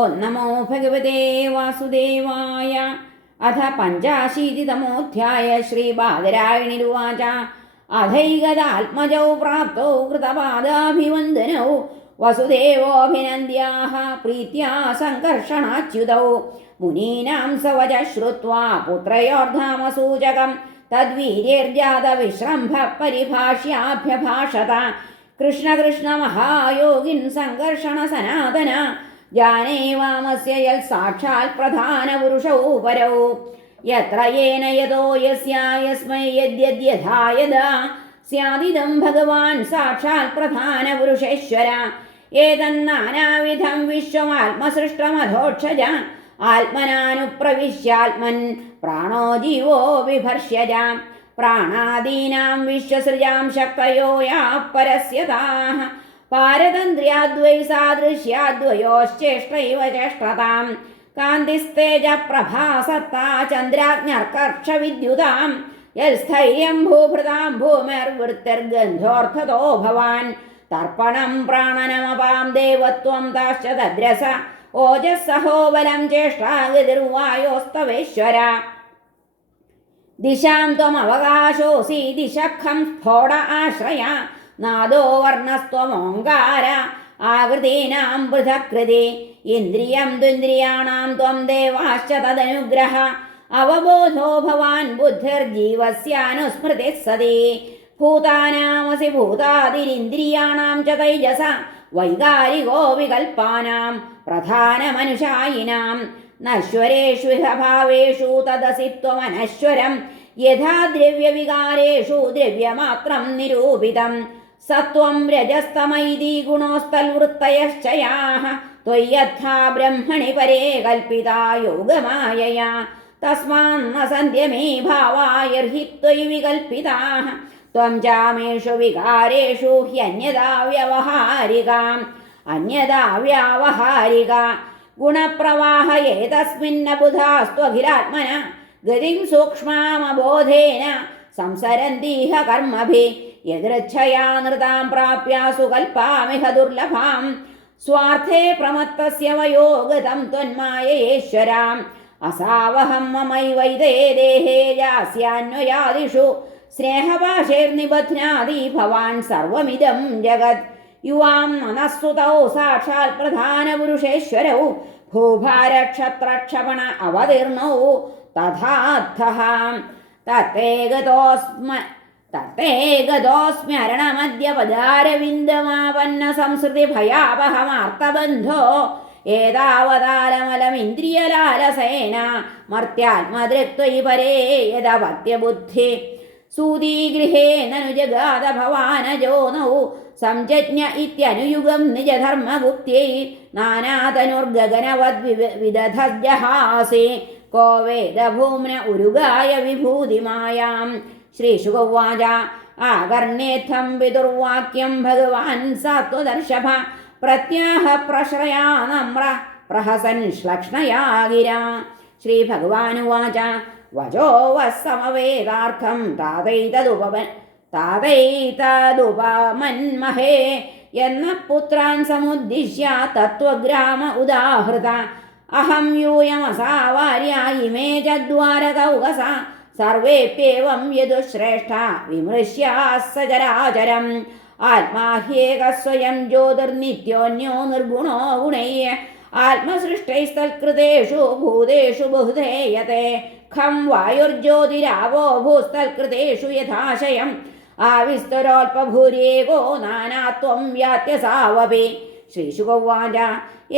ഓം നമോ ഭഗവതേ വാസുദേവായ. അഥ പഞ്ചാശീതിതമോധ്യായ. ശ്രീബാദരായണിരുവാച. അഥൈകതാത്മജൗ പ്രാപ്തൗ കൃതപാദാഭിവന്ദനൗ വസുദേവോഭിനന്ദ്യാഃ പ്രീത്യാ സംകർഷണാച്യുതൗ മുനീനാം സവച ശ്രുത്വാ പുത്രയോർധാമസൂചകം തദ്വീര്യർജാതവിശ്രംഭ പരിഭാഷ്യാഭ്യഭാഷത. കൃഷ്ണ കൃഷ്ണ മഹായോഗിൻ സംകർഷണ സനാതന ജാനേ വാമസ്യ യൽ സാക്ഷാൽ പ്രധാനപുരുഷൗ പരൗ യത്ര യേന യതോ യസ്മൈ യദ്യദ്യഥാ യദാ സ്യാദിദം ഭഗവാൻ സാക്ഷാൽ പ്രധാനപുരുഷേശ്വര. ഏതന്നാനാവിധം വിശ്വമാത്മസൃഷ്ടമധോക്ഷജ ആത്മനാനുപ്രവിശ്യാത്മൻ പ്രാണോ ജീവോ വിഭർഷ്യജ. പ്രാണാദീനാം വിശ്വസൃജാം ശക്തയോ യാ പരസ്യതാഃ പാരതന്ത്ര്യാദ്വൈ സാദൃശ്യാദ്വയോശ്ചേഷ്ടൈവ ചേഷ്ടതാം. കാന്തിസ്തേജ പ്രഭാസത്താ ചന്ദ്രാജ്ഞർക്കർഷ വിദ്യുതാം യൽസ്ഥൈര്യം ഭൂഭൃതാം ഭൂമിർവൃത്തിർഗന്ധോർത്ഥതോ ഭവാൻ. തർപ്പണം പ്രാണനമപാം ദേവത്വം താശ്ച തദ്രസ ഓജസ്സഹോബലം ചേഷ്ടാഗതിർവായോസ്തവേശ്വര. ദിശാം ത്വമവകാശോऽസി ദിശഖം സ്ഫോട ആശ്രയ നാദോ വർണ്ണസ്ത്വമോങ്കാര ആകൃതീനാം പൃഥക്കൃതി. ഇന്ദ്രിയം ദ്വിന്ദ്രിയാണാം ത്വം ദേവാശ്ച തദനുഗ്രഹ അവബോധോ ഭവാൻ ബുദ്ധിർജീവസ്യാനുസ്മൃതിഃ സതി. ഭൂതാനാമസി ഭൂതാദിരിന്ദ്രിയാണാം ച തൈജസ വൈകാരികോ വികൽപ്പാനാം പ്രധാനമനുഷായിനാം. നശ്വരേഷു ഭാവേഷു തദസി ത്വമനശ്വരം യഥാ ദ്രവ്യവികാരേഷു ദ്രവ്യമാത്രം നിരൂപിതം. സത്വം രജസ്തമൈതി ഗുണോസ്തൽവൃത്തയശ്ച യാഃ ത്വയ്യഥാ ബ്രഹ്മണി പരേ കൽപ്പിതാ യോഗമായയാ. തസ്മാന്ന സന്ധ്യമേ ഭാവായർഹി ത്വയി വികൽപ്പിതാഃ ത്വം ചാമേഷു വികാരേഷു ഹ്യന്യഥാ വ്യവഹാരികാം അന്യഥാ വ്യാവഹാരിക. ഗുണപ്രവാഹ ഏതസ്മിന്ന ബുധാസ്ത്വഖിലാത്മന ഗതിം സൂക്ഷ്മാമബോധേന സംസരന്തീഹ കർമ്മഭി യദൃച്ഛയാ നൃതാം പ്രാപ്യ സുകൽപ്പാമിഹ ദുർലഭാം. സ്വാർത്ഥേ പ്രമത്തസ്യ വയോഗതം ത്വന്മായേശ്വരാം അസാവഹം മമൈവൈതേ ദേഹേ യാസ്യാന്വയാദിഷു സ്നേഹപാശൈർനിബധ്നാതി ഭവാൻ സർവമിദം ജഗത്. യുവാം മനസ്സുതൗ സാക്ഷാൽ പ്രധാനപുരുഷേശ്വരൗ ഭൂഭാരക്ഷത്രക്ഷപണ അവതീർണൗ തഥാർത്ഥഃ. തത്തേഗതോസ്മ്യരണമദ്യ പദാരവിന്ദമാപന്ന സംസൃതി ഭയാപഹമാർത്തബന്ധോ ഏതാവതാരമലമിന്ദ്രിയലാലസേന മർത്യാത്മദൃക്ത്വയി പരേ യദപത്യബുദ്ധി. സൂതീഗൃഹേ നനു ജഗാദ ഭവാനജോ നൗ സംജജ്ഞ ഇത്യനുയുഗം നിജധർമ്മഗുപ്ത്യൈ നാനാതനുർഗഗനവദ്വിദധജഹാസി കോ വേദഭൂമ്ന ഉരുഗായ വിഭൂതിമായാം. ശ്രീശുകൗവാച. ആകർണ്യേത്ഥം പിതുർവാക്യം ഭഗവാൻ സാത്വദർശഭ പ്രത്യാഹ പ്രശ്രയാ നമ്ര പ്രഹസൻ ശ്ലക്ഷ്ണയാ ഗിരാ. ശ്രീഭഗവാനുവാച. വചോ വസ്സമവേദാർത്ഥം താതൈതദുപമന്മഹേ എന്ന പുത്രാൻ സമുദ്ദിശ്യ തത്വഗ്രാമ ഉദാഹൃത. അഹം യൂയമസാവാര്യ ഇമേ ചദ്വാരകൗകസ സർവേപ്യേവം യദുശ്രേഷ്ഠ വിമൃശ്യാഃ സചരാചരം. ആത്മാ ഹ്യേകഃ സ്വയം ജ്യോതിർനിത്യോന്യോ നിർഗുണോ ഗുണൈഃ ആത്മസൃഷ്ടൈസ്തൽകൃതേഷു ഭൂതേഷു ബഹുധേയത്തെ. ഖം വായുർജ്യോതിരാവോ ഭൂസ്തൽകൃതേഷു യഥാശയം ആവിസ്തരോൽപഭൂര്യേകോ നാനാത്വം വ്യാത്യസാവപി. ശ്രീശുകൗവാച.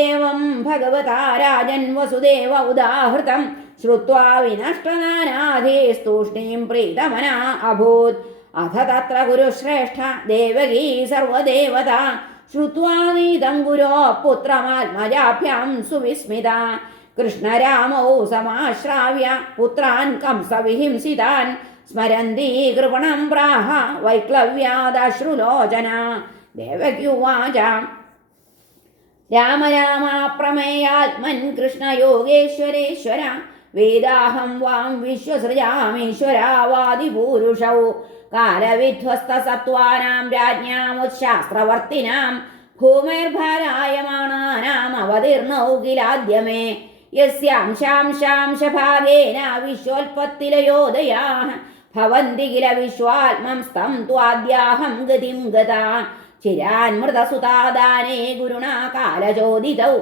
ഏവം ഭഗവതാ രാജൻ വസുദേവ ഉദാഹൃതം ശ്രുത്വാ വിനഷ്ടനാനാധീസ്തൂഷ്ണീം പ്രീതമനാ അഭൂത്. അഥ തത്ര ഗുരുശ്രേഷ്ഠ ദേവകീ സർവദേവത ശ്രുത്വാ നീതം ഗുരോ പുത്രമാത്മജാഭ്യാം സുവിസ്മിത. കൃഷ്ണരാമൗ സമാശ്രാവ്യ പുത്രാൻ കംസവിഹിംസിതാൻ സ്മരന്തി കൃപണം പ്രാഹ വൈക്ലവ്യാദശ്രുലോചന. ദേവക്യുവാച. രാമ രാമ പ്രമേയാത്മൻ കൃഷ്ണയോഗേശ്വരേശ്വര വേദാഹം വാം വിശ്വസൃജാമീശ്വരാവാദിപൂരുഷൗ കാലവിധ്വസ്തസത്വാനാം രാജ്ഞാമുശാസ്ത്രവർത്തിനാം ഭൂമിർഭാരായമാണാനാം അവതീർണൗ കിലാദ്യമേ യസ്യാംശാംശാംശഭാഗേന വിശ്വോൽപത്തിലയോദയാഃ ഭവന്തി കില വിശ്വാത്മം സ്തം ത്വാദ്യാഹം ഗതിം ഗതാ ചിരാന്മൃതസുതാദാനേ ഗുരുണാ കാലചോദിതൗ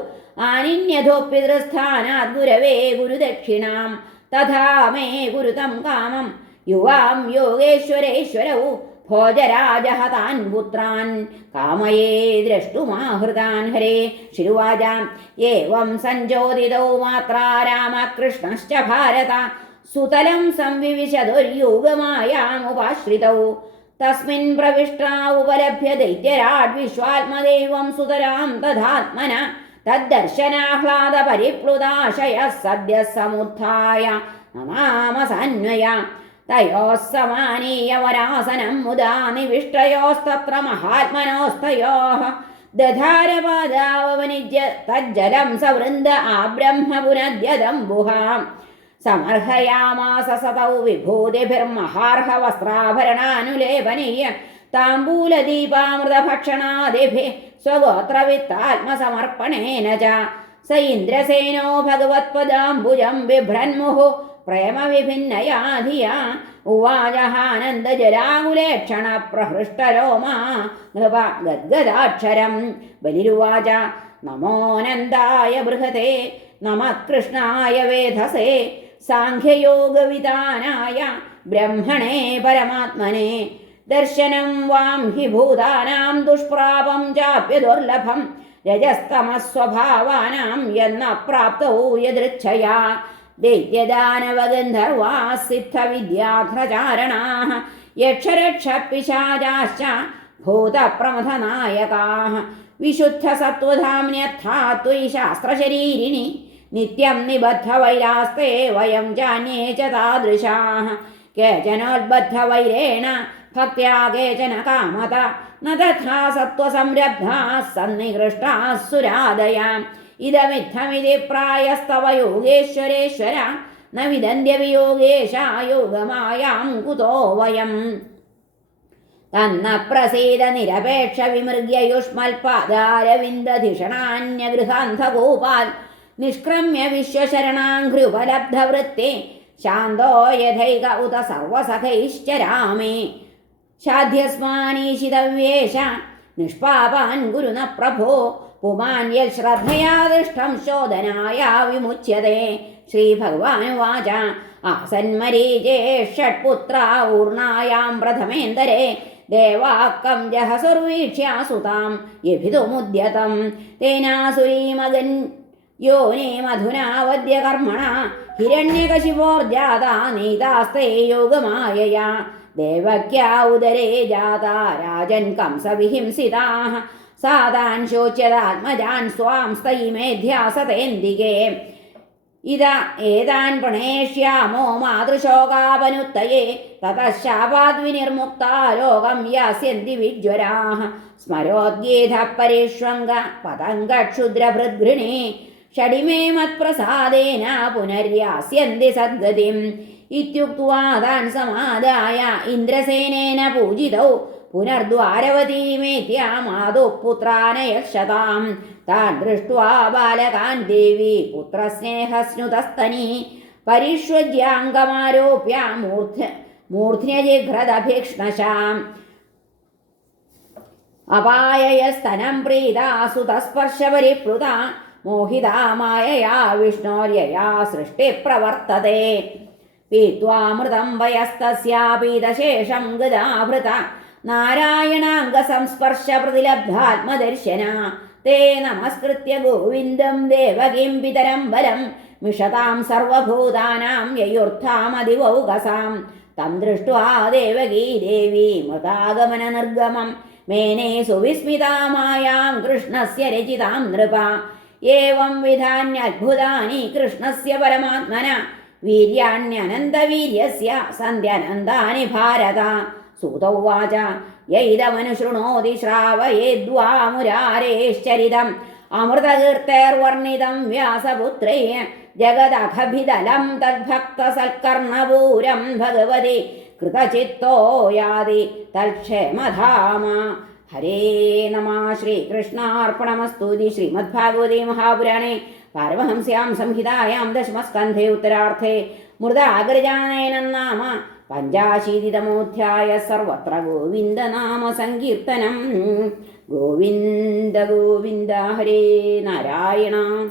ആനിന്യധോപിതൃസ്ഥാനാത് ഗുരവേ ഗുരുദക്ഷിണാം തഥാ മേ ഗുരുതം കാമം യുവാം യോഗേശ്വരേശ്വരൗ ഭോജരാജഃ താൻ പുത്രാൻ കാമയേ ദ്രഷ്ടുമാഹൃതാൻ ഹരേ ശ്രീവാച ഏവം സഞ്ജോതിതൗ മാത്രാ രാമകൃഷ്ണശ്ച ഭാരത സുതലം സംവിവിശദുര്യൂഗമായാമുപാശ്രിതൗ തസ്മിൻ പ്രവിഷ്ടാ ഉപലഭ്യ ദൈത്യരാട് വിശ്വാത്മദേവം സുതരാം തഥാത്മന തദ്ദർശനാഹ്ലാദ പരിപ്ലുതാശയ സദ്യ സമുത്ഥായ നമാമസന്വയ തയോഃ സമാനീയ വരാസനം മുദാ നിവിഷ്ടയോസ്തത്ര മഹാത്മനോസ്തയോഃ ദധാരപാദാവനിജ്യ തജ്ജലം സവൃന്ദ ആബ്രഹ്മ പുനദ്യദംബുഹാം സമർഹയാമാസ സതൗ വിഭൂതിഭിർമഹാർഹ വസ്ത്രാഭരണാനുലേപനീയ താംബൂലദീപാമൃതഭക്ഷണാദിഭിः സ്വഗോത്രവിത്താത്മസമർപ്പണേന ച സ ഇന്ദ്രസേനോ ഭഗവത്പദാംബുജം ബിഭ്രന്മുഹു പ്രേമവിഭിന്നയാ ധിയാ ഉവാചഹാനന്ദജലാകുലേക്ഷണ പ്രഹൃഷ്ടരോമാ നൃപ ഗദ്ഗദാക്ഷരം ബലിരുവാച നമോനന്ദായ ബൃഹതേ നമഃ കൃഷ്ണായ വേധസേ സാഖ്യയോഗവിതാനായ ബ്രഹ്മണേ പരമാത്മനെ ദർശനം വാം ഹി ഭൂതാനാം ദുഷ്പ്രാപം ചാപ്യദുർലഭം രജസ്തമസ്വഭാവാനാം യന്ന പ്രാപ്തൗ യദൃച്ഛയാ ദൈത്യദാനവഗന്ധർവാ സിദ്ധവിദ്യാധൃചാരണാഃ യക്ഷരക്ഷപിശാചാശ്ച ഭൂതപ്രമഥനായകാഃ വിശുദ്ധസത്വധാമ്ന്യർത്ഥാ ത്വയി ശാസ്ത്രശരീരിണി നിത്യം നിബദ്ധവൈരാസ്തേ വയം ജാന്യേ ച താദൃശാഃ കേചനോദ്ബദ്ധവൈരേണ ഭക്ത്യാ കേചന കാമത ന തഥാ സത്വസംരബ്ധാഃ സന്നികൃഷ്ടാഃ സുരാദയാ ഇദമിത്തമിതി പ്രായസ്തവ യോഗേശ്വരേശ്വര ന വിദന്ത്യവിയോഗേശ യോഗമായാം കുതോ വയം തന്ന പ്രസീദ നിരപേക്ഷ വിമൃഗ്യയുഷ്മൽപാദാരവിന്ദധിഷണാന്യഗൃഹാന്ധകൂപാൽ നിഷ്ക്രമ്യ വിശ്വശരണാഘ്രുപലബ്ധവൃത്തി ശാന്തോ യഥൈക ഉത സർവസഖൈശ്ചരാമേ ശാധ്യസ്മാനീശിതവ്യേഷ നിഷ്പാപാൻ ഗുരുന പ്രഭോ പുമാൻ യൽ ശ്രദ്ധയാ ദൃഷ്ടം ശോധനായ വിമുച്യതേ ശ്രീഭഗവാനുവാച ആസന്മരീചേ ഷട്പുത്ര ഊർണായാം പ്രഥമേന്തരേ ദേവാക്കം ജഹസുർവീക്ഷ്യ സുതാം യഭിതുമുദ്യതം തേനാസുരീമഗൻ യോനി മധുനാവദ്യ കർമ്മണ ഹിരണ്യകശിപോർജാതാ നീതാസ്തേ യോഗമായയാ ദേവക്യാ ഉദരേ ജാതാ രാജൻ കംസവിഹിംസിതാഃ സാതാൻ ശോച്യതാത്മജാൻ സ്വാം സ്തൈമേധ്യാസതേന്ദികേ ഇതാ ഏതാൻ പ്രണേഷ്യാമോ മാതൃശോകാപനുത്തയേ തതഃശാപാദ്വിനിർമുക്താ ലോകം യാസ്യന്തി വിജ്വരാഃ സ്മരോദ്ഗീത പരിഷ്വംഗ പതംഗക്ഷുദ്രഭൃദ്ഘൃണേ ഷഡിമേ മത്പ്രസാദേന പുനര്യാസ്യന്തി സദ്ഗതിം ഇത്യുക്ത്വാ താൻ സമാദായ ഇന്ദ്രസേനേന പൂജിതൗ പുനർദ്വാരവതീമേത്യ മാതുഃ പുത്രാനയക്ഷതാം താൻ ദൃഷ്ട്വാ ബാലകാൻ ദേവി പുത്രസ്നേഹസ്നുതസ്തനീ പരിഷ്വജ്യാംഗമാരോപ്യ മൂർധ്ന്യജിഘ്രദഭീക്ഷ്ണശാം അപായയസ്തനം പ്രീതാ സുതസ്പർശപരിപ്ലുത മോഹിതാ മായയാ വിഷ്ണോര്യയാ സൃഷ്ടിപ്രവർത്തതേ പീത്വാമൃതം വയസ്തസ്യാപീതശേഷം ഗദാഭൃത നാരായണാംഗസംസ്പർശ പ്രതിലബ്ധാത്മദർശന തേ നമസ്കൃത്യ ഗോവിന്ദം ദേവകീം പിതരം ബലം മിഷതാം സർവഭൂതാനാം യയുർത്ഥാമതിവൗകസാം തം ദൃഷ്ട്വാ ദേവകീ ദേവി മൃതാഗമന നിർഗമം മേനേ സുവിസ്മിതാമായാം കൃഷ്ണസ്യ രചിതാം നൃപ ഏവം വിധാന്യദ്ഭുതാനി കൃഷ്ണസ്യ പരമാത്മന വീര്യാണ്യനന്തവീര്യസ്യ സന്ധ്യനന്ദാനി ഭാരത സൂതൗവാച യൈദമനുശൃണോതി ശ്രാവയേദ്വാ മുരാരേശ്ചരിതം അമൃതകീർത്തേർവർണിതം വ്യാസപുത്രേ ജഗദഖഭിതലം തദ്ഭക്തസൽക്കർണപൂരം ഭഗവതി കൃതചിത്തോ യാതി തൽക്ഷേമധാമ ഹരേ നമ. ശ്രീകൃഷ്ണാർപ്പണമസ്തു. ശ്രീമദ്ഭാഗവതേ മഹാപുരാണേ പാരമഹംസ്യാം സംഹിതായാം ദശമസ്കന്ധേ ഉത്തരാർത്ഥേ മൃതാഗ്രജാനയനം നാമ പഞ്ചാശീതിതമോധ്യായ. സർവത്ര ഗോവിന്ദനാമ സങ്കീർത്തനം. ഗോവിന്ദ ഗോവിന്ദ. ഹരേ നാരായണ.